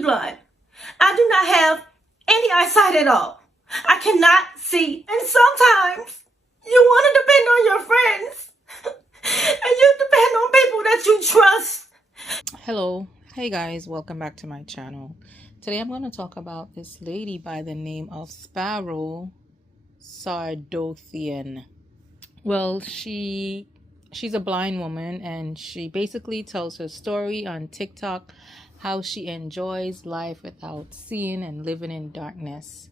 legally blind. I do not have any eyesight at all. I cannot see, and sometimes you want to depend on your friends, and you depend on people that you trust. Hello, hey guys, welcome back to my channel. Today I'm going to talk about this lady by the name of Sparrow Sardothian. Well, she's a blind woman, and she basically tells her story on TikTok, how she enjoys life without seeing and living in darkness.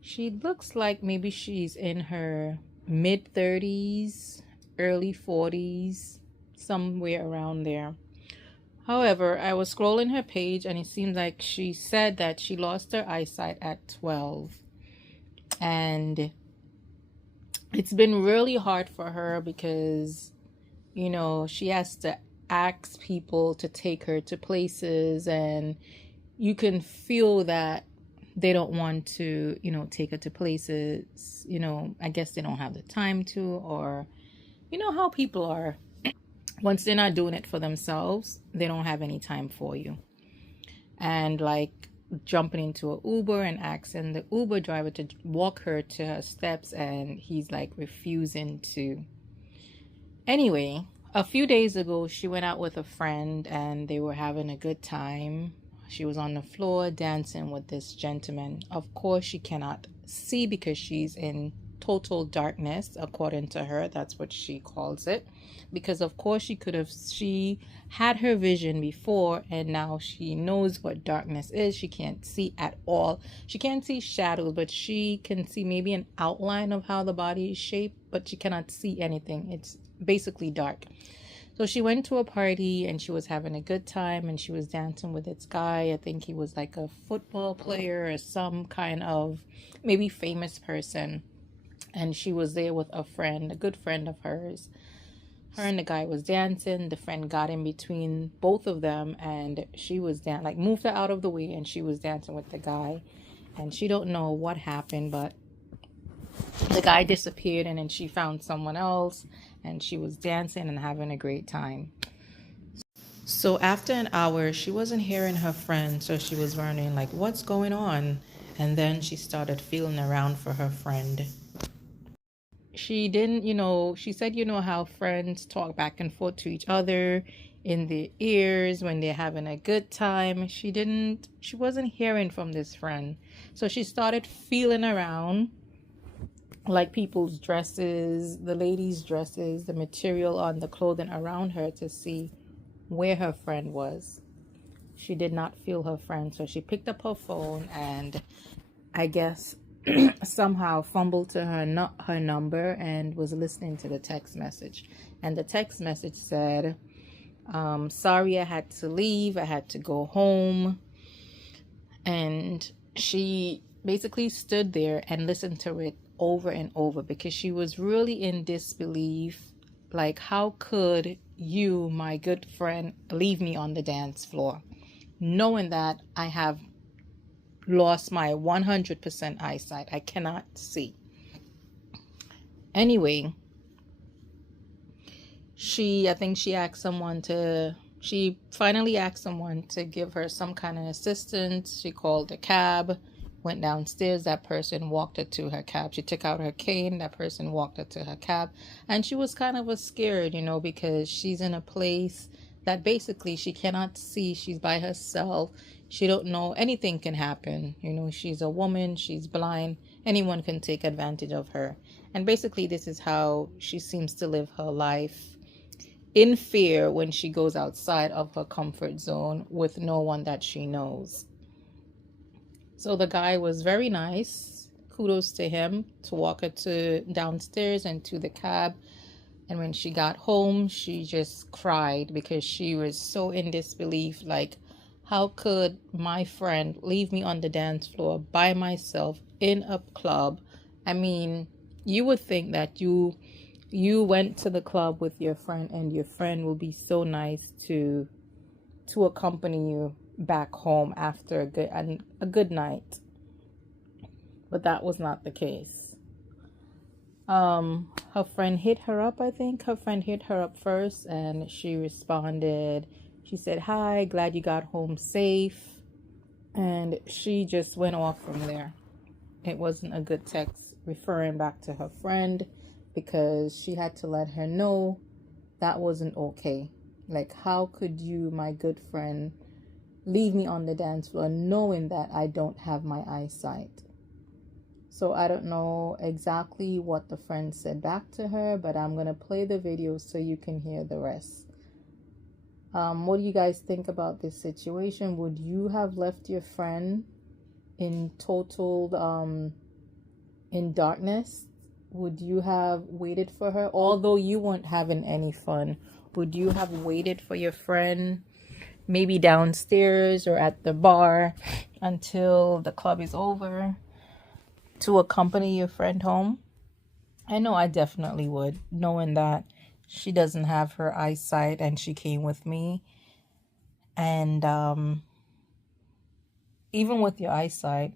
She looks like maybe she's in her mid 30s, early 40s, somewhere around there. However, I was scrolling her page and it seems like she said that she lost her eyesight at 12. And it's been really hard for her because, she has to ask people to take her to places, and you can feel that they don't want to, take her to places. I guess they don't have the time to, or how people are. Once they're not doing it for themselves, they don't have any time for you. And like jumping into an Uber and asking the Uber driver to walk her to her steps, and he's like refusing to. Anyway, a few days ago, she went out with a friend and they were having a good time. She was on the floor dancing with this gentleman. Of course, she cannot see because she's in total darkness, according to her. That's what she calls it, because of course she had her vision before, and now she knows what darkness is. She can't see at all. She can't see shadows, but she can see maybe an outline of how the body is shaped, but she cannot see anything. It's basically dark. So she went to a party and she was having a good time, and she was dancing with this guy. I think he was like a football player or some kind of maybe famous person. And she was there with a friend, a good friend of hers. Her and the guy was dancing. The friend got in between both of them, and she was moved her out of the way, and she was dancing with the guy. And she don't know what happened, but the guy disappeared, and then she found someone else, and she was dancing and having a great time. So after an hour, she wasn't hearing her friend, so she was wondering like, what's going on? And then she started feeling around for her friend. She didn't, she said, how friends talk back and forth to each other in their ears when they're having a good time. She wasn't hearing from this friend. So she started feeling around, like people's dresses, the ladies' dresses, the material on the clothing around her, to see where her friend was. She did not feel her friend. So she picked up her phone and I guess somehow fumbled to her number and was listening to the text message. And the text message said, sorry, I had to leave. I had to go home. And she basically stood there and listened to it over and over because she was really in disbelief. Like, how could you, my good friend, leave me on the dance floor, knowing that I have lost my 100% eyesight? I cannot see. Anyway, she finally asked someone to give her some kind of assistance. She called a cab, went downstairs. That person walked her to her cab. She took out her cane. That person walked her to her cab. And she was kind of scared, because she's in a place that basically she cannot see. She's by herself. She don't know, anything can happen. She's a woman, she's blind. Anyone can take advantage of her. And basically this is how she seems to live her life, in fear when she goes outside of her comfort zone with no one that she knows. So the guy was very nice. Kudos to him to walk her to downstairs and to the cab. And when she got home, she just cried because she was so in disbelief. Like, how could my friend leave me on the dance floor by myself in a club? I mean, you would think that you went to the club with your friend and your friend will be so nice to accompany you back home after a good night. But that was not the case. Her friend hit her up. I think her friend hit her up first, and she responded. She said, "Hi, glad you got home safe." And she just went off from there. It wasn't a good text referring back to her friend, because she had to let her know that wasn't okay. Like, how could you, my good friend, leave me on the dance floor knowing that I don't have my eyesight? So I don't know exactly what the friend said back to her, but I'm going to play the video so you can hear the rest. What do you guys think about this situation? Would you have left your friend in total in darkness? Would you have waited for her? Although you weren't having any fun, would you have waited for your friend, maybe downstairs or at the bar, until the club is over to accompany your friend home? I know I definitely would, knowing that she doesn't have her eyesight and she came with me. And even with your eyesight,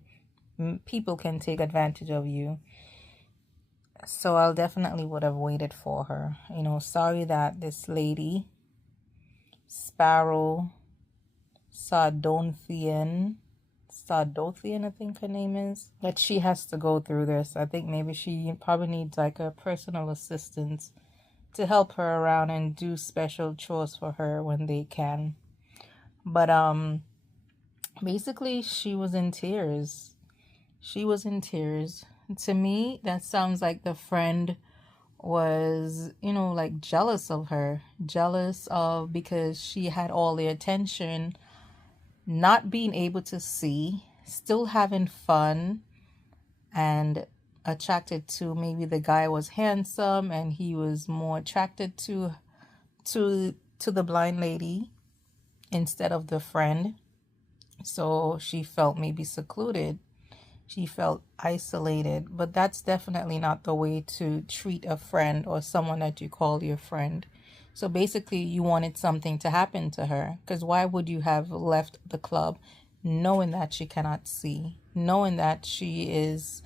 people can take advantage of you. So I'll definitely would have waited for her. You know, sorry that this lady, Sparrow Sardothian, I think her name is, that she has to go through this. I think maybe she probably needs like a personal assistant to help her around and do special chores for her when they can. But basically she was in tears. She was in tears. To me, that sounds like the friend was, you know, like jealous of her. Jealous of, because she had all the attention, not being able to see, still having fun, and attracted to, maybe the guy was handsome and he was more attracted to the blind lady instead of the friend. So she felt maybe secluded. She felt isolated, but that's definitely not the way to treat a friend or someone that you call your friend. So basically, you wanted something to happen to her, because why would you have left the club knowing that she cannot see, knowing that she's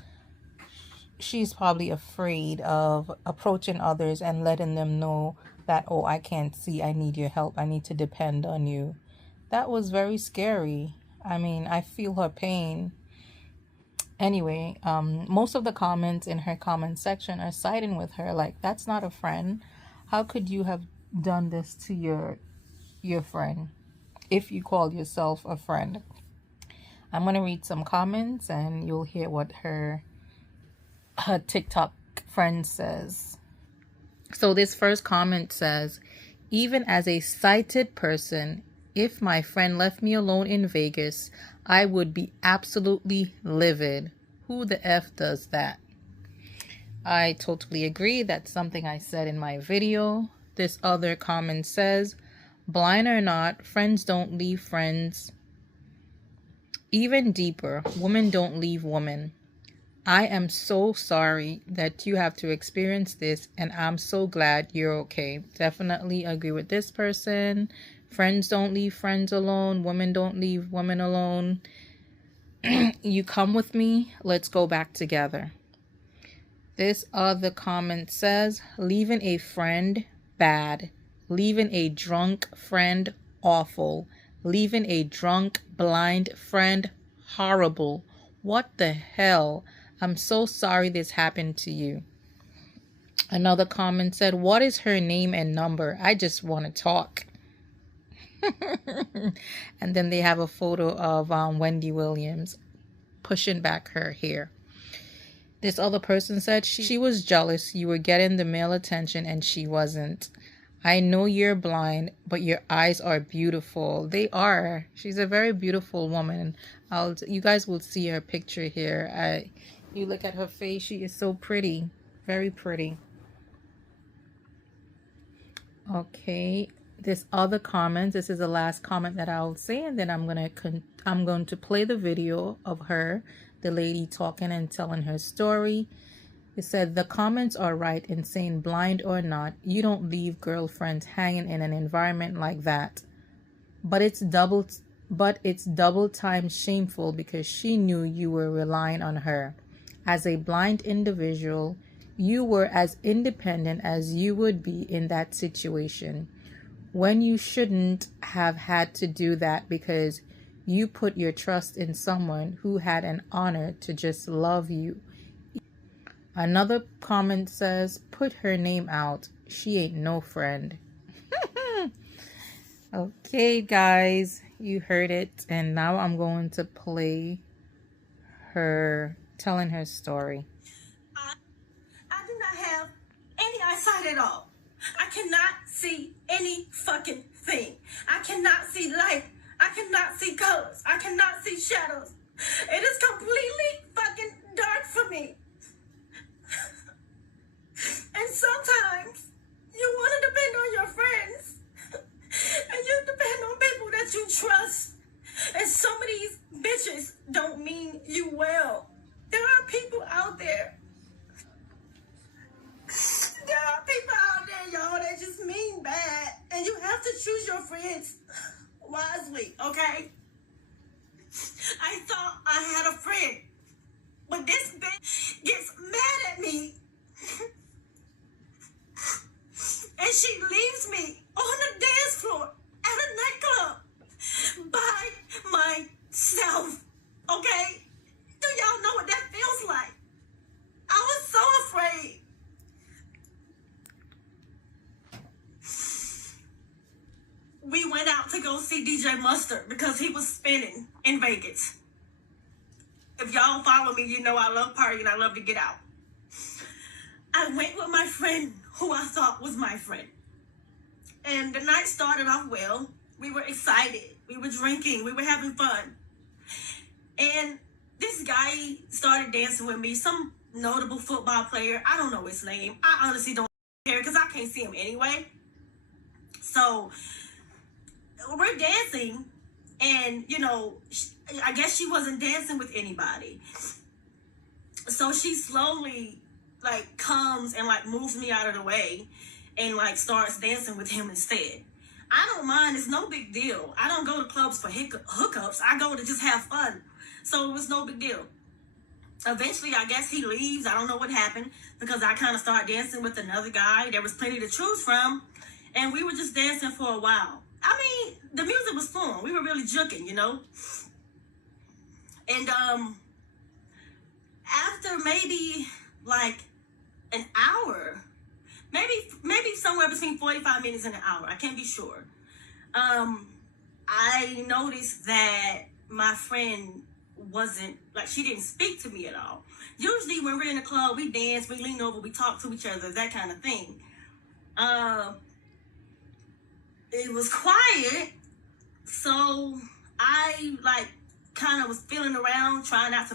probably afraid of approaching others and letting them know that, oh, I can't see, I need your help, I need to depend on you. That was very scary. I mean, I feel her pain. Anyway, most of the comments in her comment section are siding with her, like, that's not a friend. How could you have done this to your friend if you call yourself a friend? I'm going to read some comments and you'll hear what her TikTok friend says. So this first comment says, even as a sighted person, if my friend left me alone in Vegas, I would be absolutely livid. Who the F does that? I totally agree. That's something I said in my video. This other comment says, blind or not, friends don't leave friends. Even deeper, women don't leave women. I am so sorry that you have to experience this, and I'm so glad you're okay. Definitely agree with this person. Friends don't leave friends alone. Women don't leave women alone. You come with me. Let's go back together. This other comment says, leaving a friend, bad. Leaving a drunk friend, awful. Leaving a drunk, blind friend, horrible. What the hell? I'm so sorry this happened to you. Another comment said, what is her name and number? I just want to talk. And then they have a photo of Wendy Williams pushing back her hair. This other person said she was jealous you were getting the male attention and she wasn't. I know you're blind, but your eyes are beautiful. They are. She's a very beautiful woman. You guys will see her picture here. You look at her face, she is so pretty. Very pretty. Okay. This other comment, this is the last comment that I'll say, and then I'm going to play the video of her, the lady talking and telling her story. It said, the comments are right in saying blind or not, you don't leave girlfriends hanging in an environment like that. But it's double time shameful because she knew you were relying on her. As a blind individual, you were as independent as you would be in that situation, when you shouldn't have had to do that because You put your trust in someone who had an honor to just love you. Another comment says, put her name out. She ain't no friend. Okay, guys, you heard it. And now I'm going to play her telling her story. I do not have any eyesight at all. I cannot see any fucking thing. I cannot see light. I cannot see colors. I cannot see shadows. It is completely fucking dark for me. And sometimes you want to depend on your friends. And you depend on people that you trust. And some of these bitches don't mean you well. There are people out there. There are people out there, y'all, that just mean bad. And you have to choose your friends wisely, okay? I thought I had a friend. But this bitch gets mad at me. And she leaves me on the dance floor at a nightclub by myself, okay? Do y'all know what that feels like? I was so afraid. We went out to go see DJ Mustard because he was spinning in Vegas. If y'all follow me, you know I love partying. I love to get out. I went with my friend who I thought was my friend. And the night started off well. We were excited. We were drinking. We were having fun. And this guy started dancing with me. Some notable football player. I don't know his name. I honestly don't care because I can't see him anyway. So we're dancing. And, you know, I guess she wasn't dancing with anybody. So she slowly, like, comes and, like, moves me out of the way and, like, starts dancing with him instead. I don't mind. It's no big deal. I don't go to clubs for hookups. I go to just have fun. So it was no big deal. Eventually, I guess he leaves. I don't know what happened because I kind of started dancing with another guy. There was plenty to choose from. And we were just dancing for a while. I mean, the music was fun. We were really juking, you know? And after maybe like an hour, maybe somewhere between 45 minutes and an hour, I can't be sure. I noticed that my friend wasn't, like, she didn't speak to me at all. Usually when we're in the club, we dance, we lean over, we talk to each other, that kind of thing. It was quiet, so I, like, kind of was feeling around, trying not to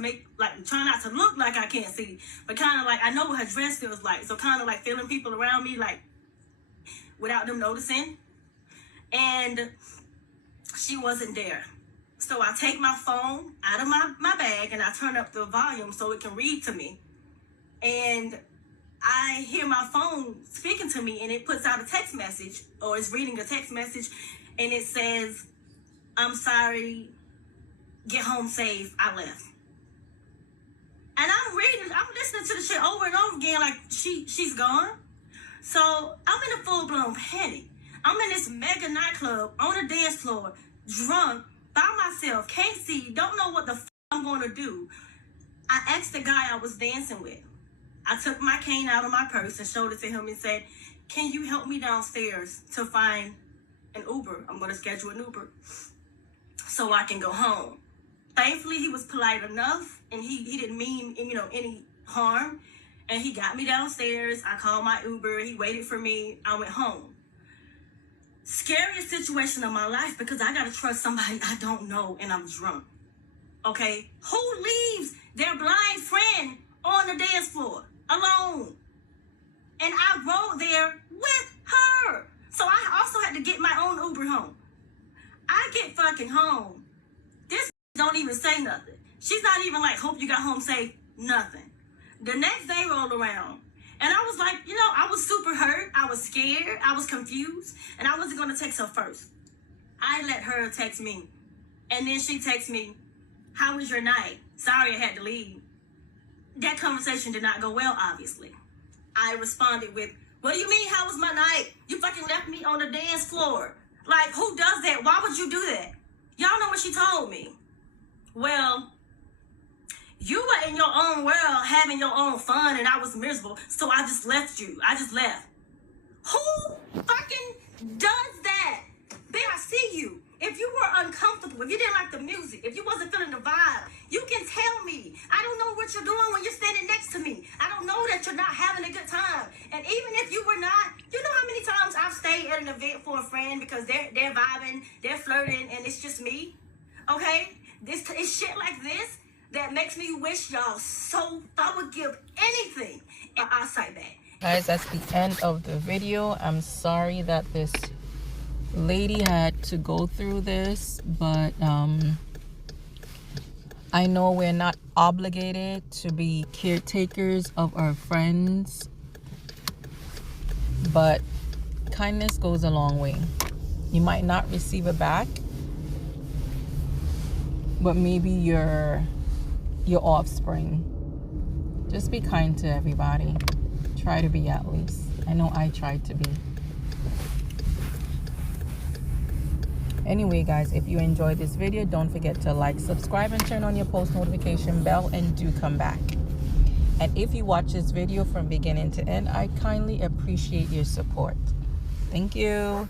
look like I can't see, but kind of like, I know what her dress feels like, so kind of like feeling people around me, like, without them noticing, and she wasn't there. So I take my phone out of my bag, and I turn up the volume so it can read to me, and I hear my phone speaking to me, and it puts out a text message, or it's reading a text message, and it says, "I'm sorry, get home safe, I left." And I'm listening to the shit over and over again, like, she's gone. So I'm in a full-blown panic. I'm in this mega nightclub on a dance floor, drunk, by myself, can't see, don't know what the I'm going to do. I asked the guy I was dancing with. I took my cane out of my purse and showed it to him and said, "Can you help me downstairs to find an Uber? I'm going to schedule an Uber so I can go home." Thankfully, he was polite enough, and he didn't mean, you know, any harm. And he got me downstairs. I called my Uber. He waited for me. I went home. Scariest situation of my life because I got to trust somebody I don't know and I'm drunk. Okay? Who leaves their blind friend on the dance floor alone? And I rode there with her. So I also had to get my own Uber home. I get fucking home. This don't even say nothing. She's not even like, "Hope you got home safe." Nothing. The next day rolled around. And I was like, you know, I was super hurt. I was scared. I was confused. And I wasn't going to text her first. I let her text me. And then she texted me, "How was your night? Sorry I had to leave." That conversation did not go well, obviously. I responded with, "What do you mean, how was my night? You fucking left me on the dance floor. Like, who does that? Why would you do that?" Y'all know what she told me. Well, you were in your own world having your own fun and I was miserable, so I just left you. I just left. Who fucking does that? Babe, I see you. If you were uncomfortable, if you didn't like the music, if you wasn't feeling the vibe, you can tell me. I don't know what you're doing when you're standing next to me. I don't know that you're not having a good time. And even if you were not, you know how many times I've stayed at an event for a friend because they're vibing, they're flirting, and it's just me? Okay? It's shit like this that makes me wish y'all so, I would give anything in our sight back. Guys, that's the end of the video. I'm sorry that this lady had to go through this, but I know we're not obligated to be caretakers of our friends, but kindness goes a long way. You might not receive it back, but maybe your offspring. Just be kind to everybody. Try to be, at least. I know I tried to be. Anyway, guys, if you enjoyed this video, don't forget to like, subscribe, and turn on your post notification bell, and do come back. And if you watch this video from beginning to end, I kindly appreciate your support. Thank you.